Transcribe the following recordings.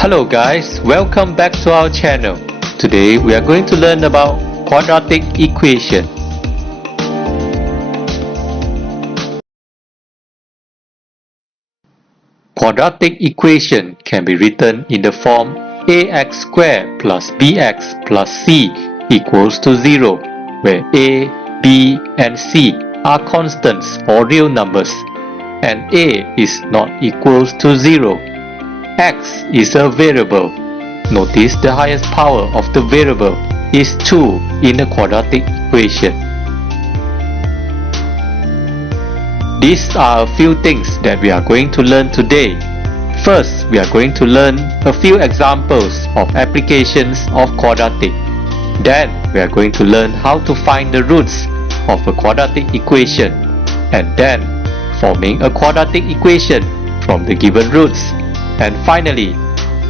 Hello guys, welcome back to our channel. Today we are going to learn about quadratic equation. Quadratic equation can be written in the form ax squared plus bx plus c equals to 0, where a, b and c are constants or real numbers, and a is not equals to 0. X is a variable. Notice the highest power of the variable is 2 in a quadratic equation. These are a few things that we are going to learn today. First, we are going to learn a few examples of applications of quadratic. Then, we are going to learn how to find the roots of a quadratic equation, and then forming a quadratic equation from the given roots. And finally,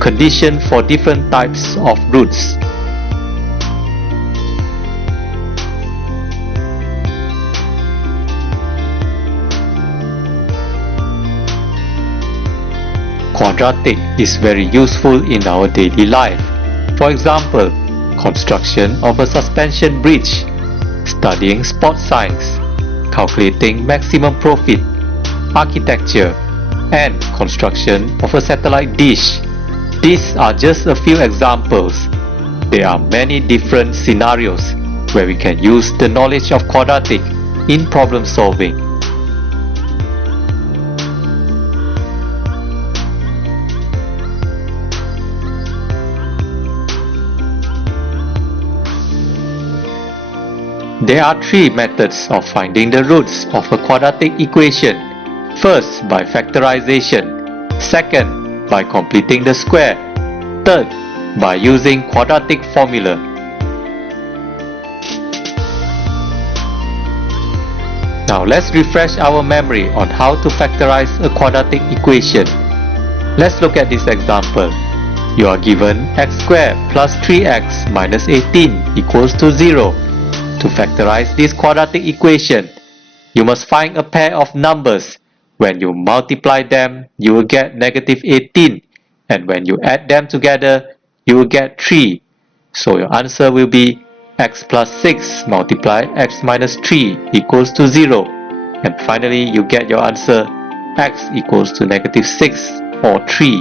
condition for different types of roots. Quadratic is very useful in our daily life. For example, construction of a suspension bridge, studying sports science, calculating maximum profit, architecture, and construction of a satellite dish. These are just a few examples. There are many different scenarios where we can use the knowledge of quadratic in problem solving. There are three methods of finding the roots of a quadratic equation. First, by factorisation. Second, by completing the square. Third, by using quadratic formula. Now let's refresh our memory on how to factorize a quadratic equation. Let's look at this example. You are given x squared plus 3x minus 18 equals to 0. To factorize this quadratic equation, you must find a pair of numbers. When you multiply them, you will get negative 18, and when you add them together, you will get 3. So your answer will be x plus 6 multiply x minus 3 equals to 0. And finally, you get your answer x equals to negative 6 or 3.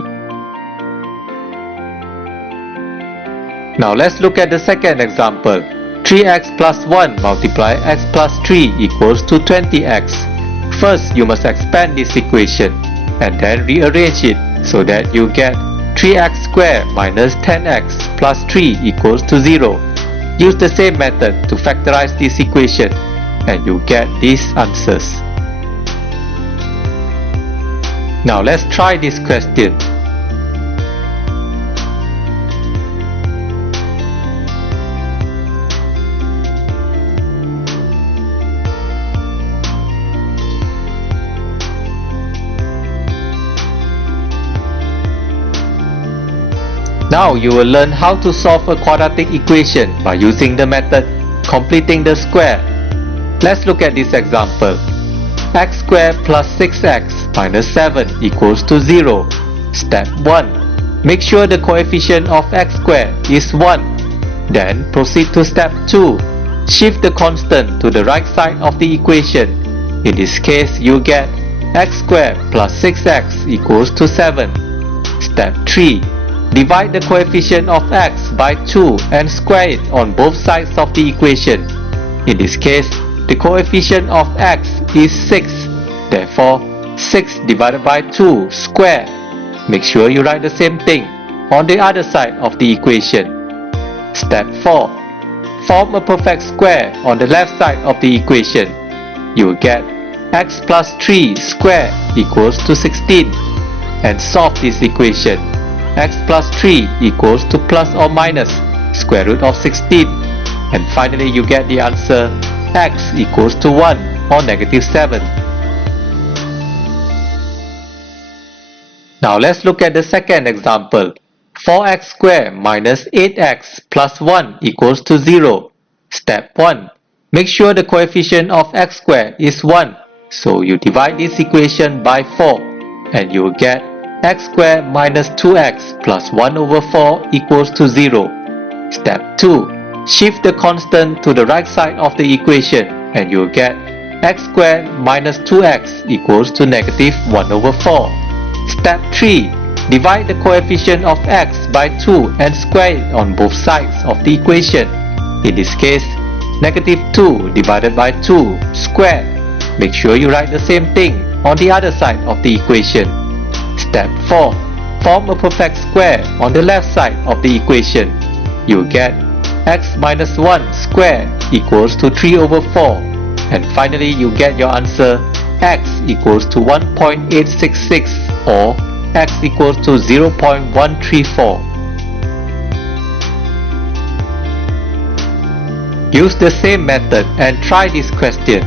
Now let's look at the second example. 3x plus 1 multiply x plus 3 equals to 20x. First, you must expand this equation and then rearrange it so that you get 3x squared minus 10x plus 3 equals to 0. Use the same method to factorize this equation and you get these answers. Now let's try this question. Now you will learn how to solve a quadratic equation by using the method completing the square. Let's look at this example. X squared plus 6x minus 7 equals to 0. Step 1. Make sure the coefficient of x squared is 1. Then proceed to step 2. Shift the constant to the right side of the equation. In this case, you get x squared plus 6x equals to 7. Step 3. Divide the coefficient of x by 2 and square it on both sides of the equation. In this case, the coefficient of x is 6. Therefore, 6 divided by 2 square. Make sure you write the same thing on the other side of the equation. Step 4. Form a perfect square on the left side of the equation. You will get x plus 3 squared equals to 16. And solve this equation. X plus 3 equals to plus or minus square root of 16. And finally you get the answer x equals to 1 or negative 7. Now let's look at the second example. 4x squared minus 8x plus 1 equals to 0. Step 1. Make sure the coefficient of x squared is 1. So you divide this equation by 4 and you will get x squared minus 2x plus 1 over 4 equals to 0. Step 2. Shift the constant to the right side of the equation and you'll get x squared minus 2x equals to negative 1 over 4. Step 3. Divide the coefficient of x by 2 and square it on both sides of the equation. In this case, negative 2 divided by 2 squared. Make sure you write the same thing on the other side of the equation. Step 4. Form a perfect square on the left side of the equation. You get x minus 1 squared equals to 3 over 4. And finally you get your answer x equals to 1.866 or x equals to 0.134. Use the same method and try this question.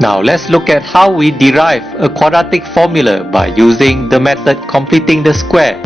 Now let's look at how we derive a quadratic formula by using the method completing the square.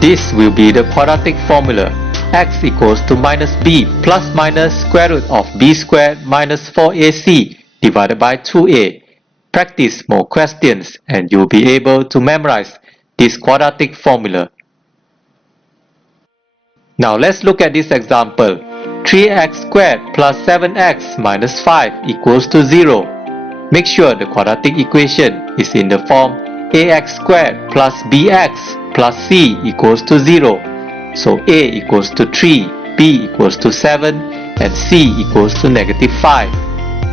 This will be the quadratic formula. X equals to minus b plus minus square root of b squared minus 4ac divided by 2a. Practice more questions and you'll be able to memorize this quadratic formula. Now let's look at this example. 3x squared plus 7x minus 5 equals to 0. Make sure the quadratic equation is in the form ax squared plus bx plus c equals to 0. So a equals to 3, b equals to 7 and c equals to negative 5.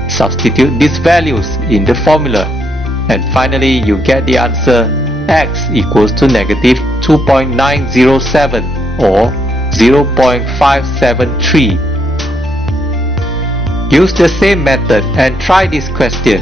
Substitute these values in the formula and finally you get the answer x equals to negative 2.907 or 0.573. Use the same method and try this question.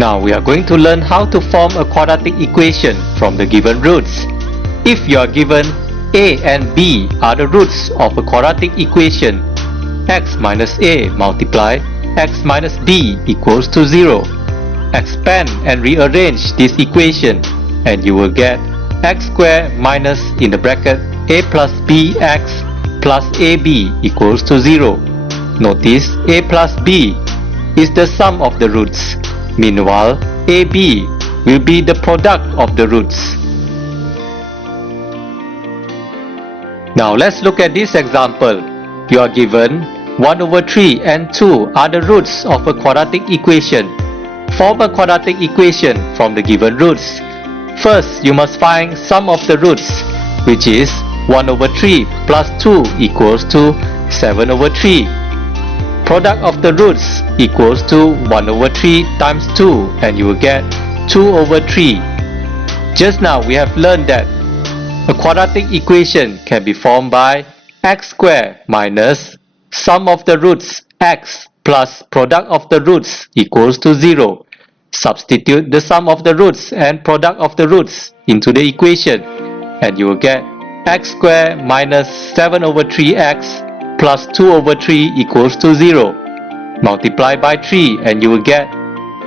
Now we are going to learn how to form a quadratic equation from the given roots. If you are given a and b are the roots of a quadratic equation, x minus a multiply x minus b equals to 0. Expand and rearrange this equation and you will get x squared minus in the bracket a plus bx plus ab equals to 0. Notice a plus b is the sum of the roots. Meanwhile, AB will be the product of the roots. Now let's look at this example. You are given 1 over 3 and 2 are the roots of a quadratic equation. Form a quadratic equation from the given roots. First, you must find sum of the roots, which is 1 over 3 plus 2 equals to 7 over 3. Product of the roots equals to 1 over 3 times 2 and you will get 2 over 3. Just now we have learned that a quadratic equation can be formed by x squared minus sum of the roots x plus product of the roots equals to 0. Substitute the sum of the roots and product of the roots into the equation and you will get x squared minus 7 over 3x plus 2 over 3 equals to 0. Multiply by 3 and you will get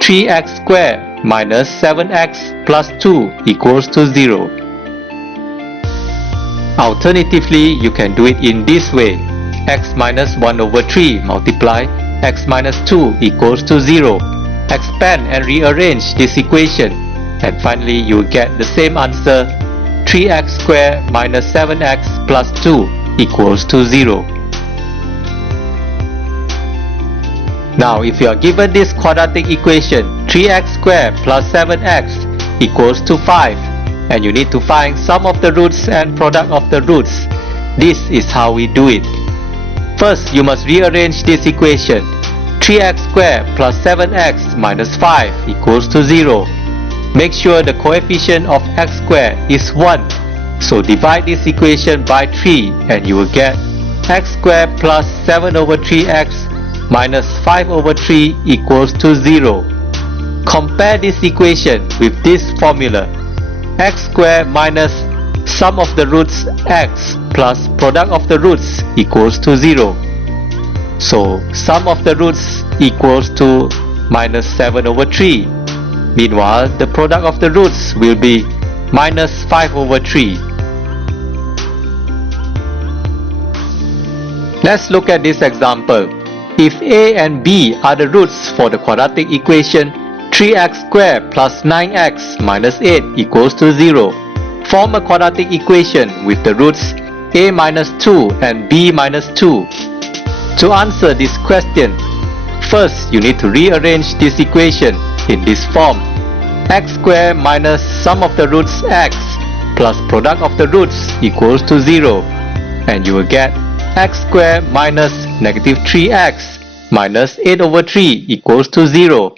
3x squared minus 7x plus 2 equals to 0. Alternatively, you can do it in this way. X minus 1 over 3 multiply x minus 2 equals to 0. Expand and rearrange this equation, and finally you will get the same answer, 3x squared minus 7x plus 2 equals to 0. Now if you are given this quadratic equation, 3x squared plus 7x equals to 5, and you need to find sum of the roots and product of the roots, this is how we do it. First, you must rearrange this equation. 3x squared plus 7x minus 5 equals to 0. Make sure the coefficient of x squared is 1. So divide this equation by 3 and you will get x squared plus 7 over 3x minus 5 over 3 equals to 0. Compare this equation with this formula. X squared minus sum of the roots x plus product of the roots equals to 0. So sum of the roots equals to minus 7 over 3. Meanwhile, the product of the roots will be minus 5 over 3. Let's look at this example. If a and b are the roots for the quadratic equation 3x squared plus 9x minus 8 equals to 0, form a quadratic equation with the roots a minus 2 and b minus 2. To answer this question, first you need to rearrange this equation in this form. X squared minus sum of the roots x plus product of the roots equals to 0, and you will get x squared minus negative 3x minus 8 over 3 equals to 0.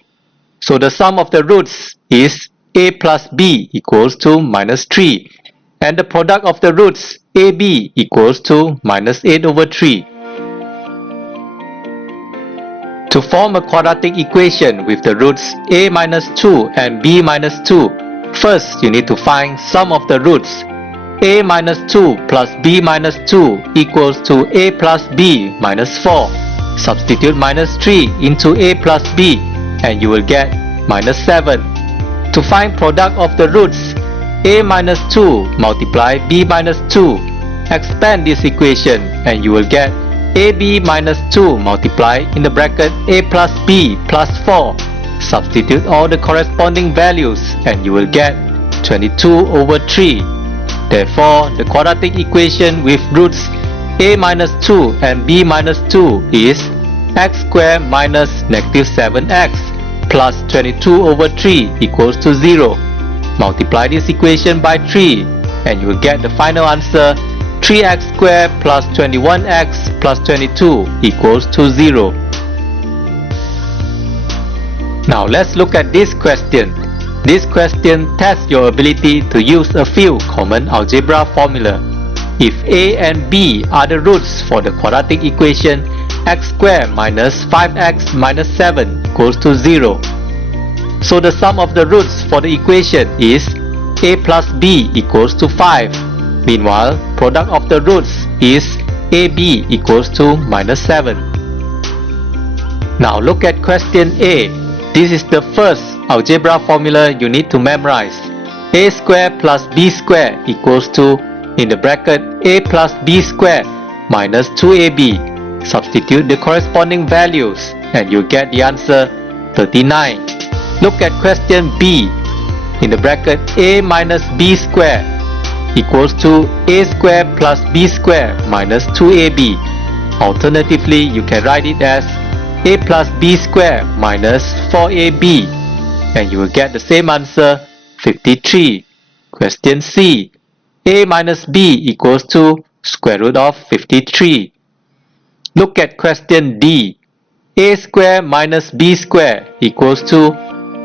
So the sum of the roots is a plus b equals to minus 3, and the product of the roots ab equals to minus 8 over 3. To form a quadratic equation with the roots a minus 2 and b minus 2, first you need to find sum of the roots. A minus 2 plus b minus 2 equals to a plus b minus 4. Substitute minus 3 into a plus b and you will get minus 7. To find product of the roots, a minus 2 multiply b minus 2. Expand this equation and you will get ab minus 2 multiply in the bracket a plus b plus 4. Substitute all the corresponding values and you will get 22 over 3. Therefore, the quadratic equation with roots a minus 2 and b minus 2 is x squared minus negative 7x plus 22 over 3 equals to 0. Multiply this equation by 3 and you will get the final answer, 3x squared plus 21x plus 22 equals to 0. Now let's look at this question. This question tests your ability to use a few common algebra formula. If a and b are the roots for the quadratic equation x squared minus 5x minus 7 equals to 0. So the sum of the roots for the equation is a plus b equals to 5. Meanwhile, product of the roots is ab equals to minus 7. Now look at question A. This is the first algebra formula you need to memorize. A squared plus b squared equals to, in the bracket, a plus b squared minus 2ab. Substitute the corresponding values and you get the answer 39. Look at question B. In the bracket, a minus b squared equals to a squared plus b squared minus 2ab. Alternatively, you can write it as a plus b squared minus 4ab, and you will get the same answer, 53. Question C. A minus b equals to square root of 53. Look at question D. A squared minus b squared equals to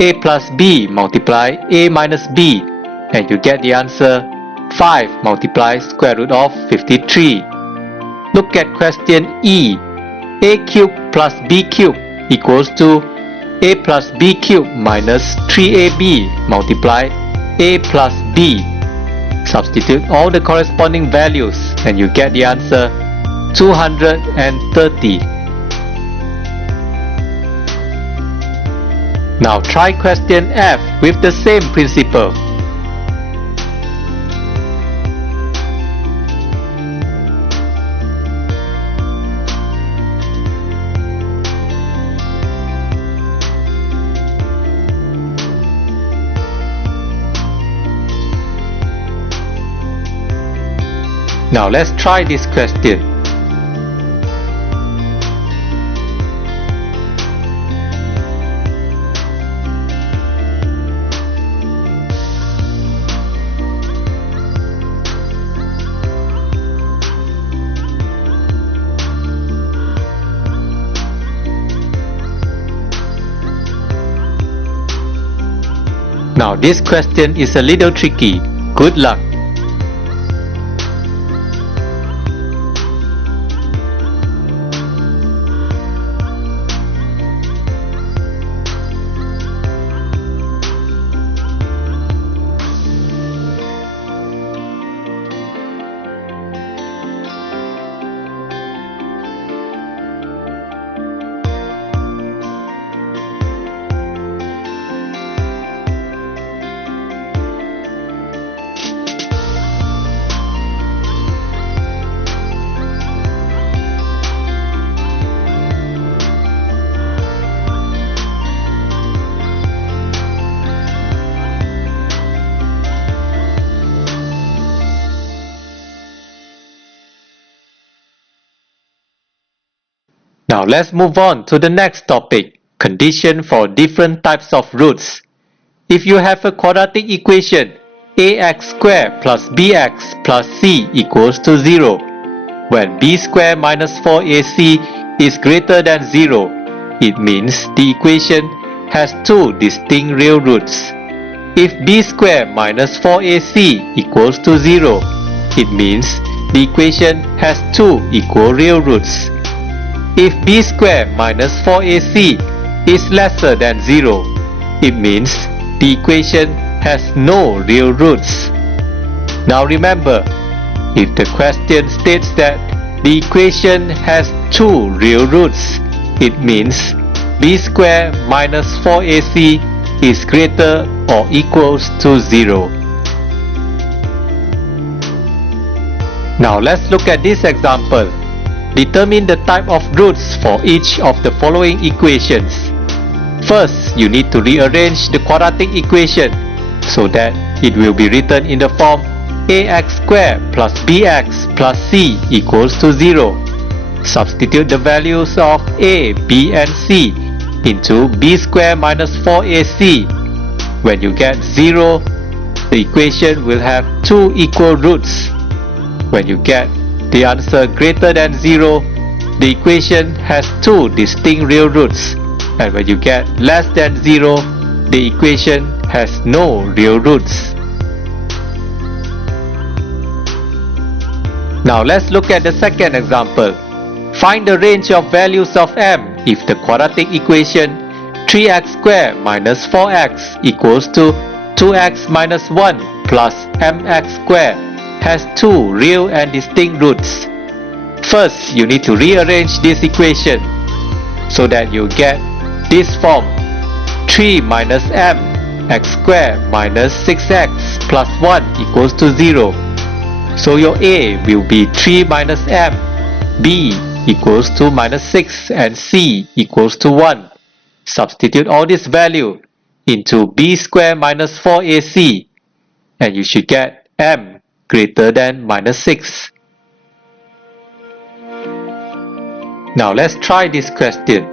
a plus b multiply a minus b, and you get the answer, 5 multiply square root of 53. Look at question E. A cubed plus b cubed equals to a plus b cubed minus 3ab multiply a plus b. Substitute all the corresponding values and you get the answer, 230. Now try question F with the same principle. Now let's try this question. Now this question is a little tricky. Good luck! Now let's move on to the next topic, condition for different types of roots. If you have a quadratic equation, ax squared plus bx plus c equals to 0, when b squared minus 4ac is greater than 0, it means the equation has two distinct real roots. If b squared minus 4ac equals to 0, it means the equation has two equal real roots. If b squared minus 4ac is lesser than 0, it means the equation has no real roots. Now remember, if the question states that the equation has two real roots, it means b squared minus 4ac is greater or equals to 0. Now let's look at this example. Determine the type of roots for each of the following equations. First, you need to rearrange the quadratic equation so that it will be written in the form ax squared plus bx plus c equals to 0. Substitute the values of a, b and c into b squared minus 4ac. When you get 0, the equation will have two equal roots. When you get the answer greater than 0, the equation has two distinct real roots, and when you get less than 0, the equation has no real roots. Now let's look at the second example. Find the range of values of m if the quadratic equation 3x squared minus 4x equals to 2x minus 1 plus mx squared has two real and distinct roots. First, you need to rearrange this equation so that you get this form: 3 minus m x squared minus 6x plus 1 equals to 0. So your a will be 3 minus m, b equals to minus 6 and c equals to 1. Substitute all this value into b squared minus 4ac and you should get m greater than minus 6. Now let's try this question.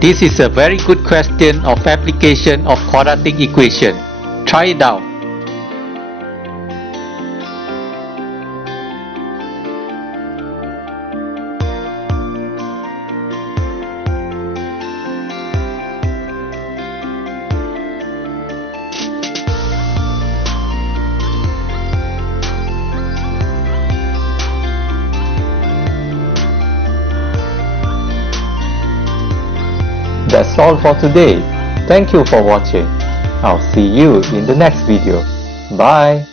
This is a very good question of application of quadratic equation. Try it out. That's all for today. Thank you for watching. I'll see you in the next video. Bye.